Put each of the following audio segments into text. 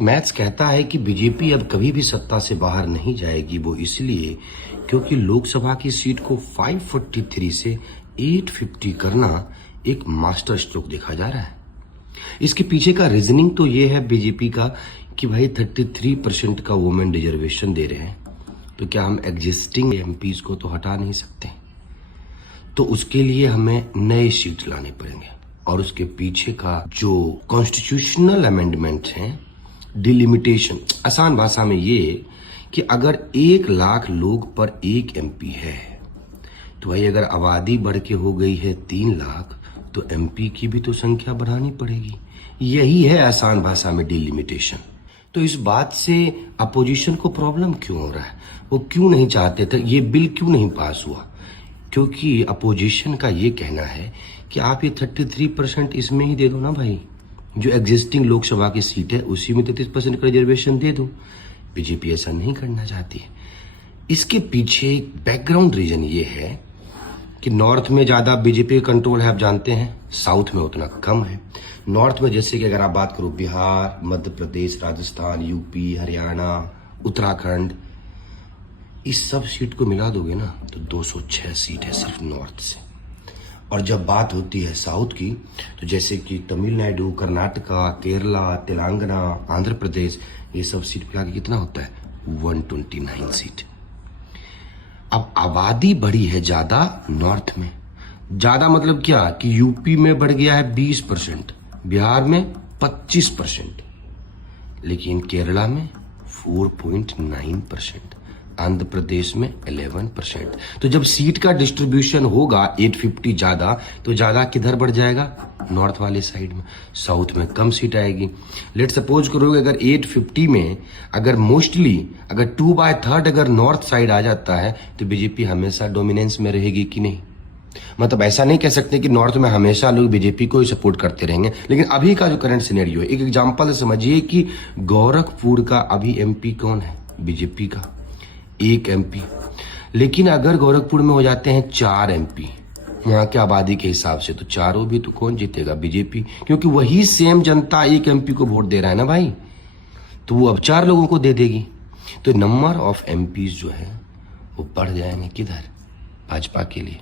Maths कहता है कि बीजेपी अब कभी भी सत्ता से बाहर नहीं जाएगी, वो इसलिए क्योंकि लोकसभा की सीट को 543 से 850 करना एक मास्टर स्ट्रोक देखा जा रहा है। इसके पीछे का रीजनिंग तो ये है बीजेपी का कि भाई 33% का वुमेन रिजर्वेशन दे रहे हैं, तो क्या हम एग्जिस्टिंग एमपीज को तो हटा नहीं सकते, तो उसके लिए हमें नए सीट लाने पड़ेंगे। और उसके पीछे का जो कॉन्स्टिट्यूशनल अमेंडमेंट है, डिलिमिटेशन, आसान भाषा में ये कि अगर 1 लाख लोग पर एक एमपी है, तो भाई अगर आबादी बढ़ के हो गई है 3 लाख, तो एमपी की भी तो संख्या बढ़ानी पड़ेगी। यही है आसान भाषा में डिलिमिटेशन। तो इस बात से अपोजिशन को प्रॉब्लम क्यों हो रहा है, वो क्यों नहीं चाहते थे, ये बिल क्यों नहीं पास हुआ? क्योंकि अपोजिशन का ये कहना है कि आप ये 33% इसमें ही दे दो ना भाई, जो एग्जिस्टिंग लोकसभा की सीट है उसी में 33% का रिजर्वेशन दे दो। बीजेपी ऐसा नहीं करना चाहती है। इसके पीछे एक बैकग्राउंड रीजन ये है कि नॉर्थ में ज्यादा बीजेपी का कंट्रोल है, आप जानते हैं, साउथ में उतना कम है। नॉर्थ में जैसे कि अगर आप बात करो बिहार, मध्य प्रदेश, राजस्थान, यूपी, हरियाणा, उत्तराखंड, इस सब सीट को मिला दोगे ना तो 206 सीट है सिर्फ नॉर्थ से। और जब बात होती है साउथ की, तो जैसे कि तमिलनाडु, कर्नाटका, केरला, तेलंगाना, आंध्र प्रदेश, ये सब सीट मिला के कितना होता है? 129 सीट। अब आबादी बढ़ी है ज्यादा नॉर्थ में। ज्यादा मतलब क्या कि यूपी में बढ़ गया है 20%, बिहार में 25%, लेकिन केरला में 4.9%, आंध्र प्रदेश में 11%। तो जब सीट का डिस्ट्रीब्यूशन होगा 850 ज्यादा, तो ज्यादा किधर बढ़ जाएगा? नॉर्थ वाले साइड में। साउथ में कम सीट आएगी। लेट सपोज करोगे अगर 850 में अगर मोस्टली अगर 2/3 अगर नॉर्थ साइड आ जाता है, तो बीजेपी हमेशा डोमिनेंस में रहेगी कि नहीं? मतलब ऐसा नहीं कह सकते कि नॉर्थ में हमेशा लोग बीजेपी को ही सपोर्ट करते रहेंगे, लेकिन अभी का जो करंट सिनेरियो है, एक एग्जांपल समझिए कि गोरखपुर का अभी एमपी कौन है? बीजेपी का 1 एमपी। लेकिन अगर गोरखपुर में हो जाते हैं 4 एमपी यहाँ के आबादी के हिसाब से, तो चारों भी तो कौन जीतेगा? बीजेपी, क्योंकि वही सेम जनता 1 एमपी को वोट दे रहा है ना भाई, तो वो अब 4 लोगों को दे देगी। तो नंबर ऑफ एमपीज जो है वो बढ़ जाएंगे किधर? भाजपा के लिए।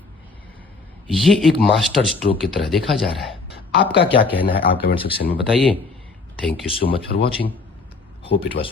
ये एक मास्टर स्ट्रोक की तरह देखा जा रहा है। आपका क्या कहना है? आप कमेंट सेक्शन में बताइए। Thank you so much for watching. Hope it was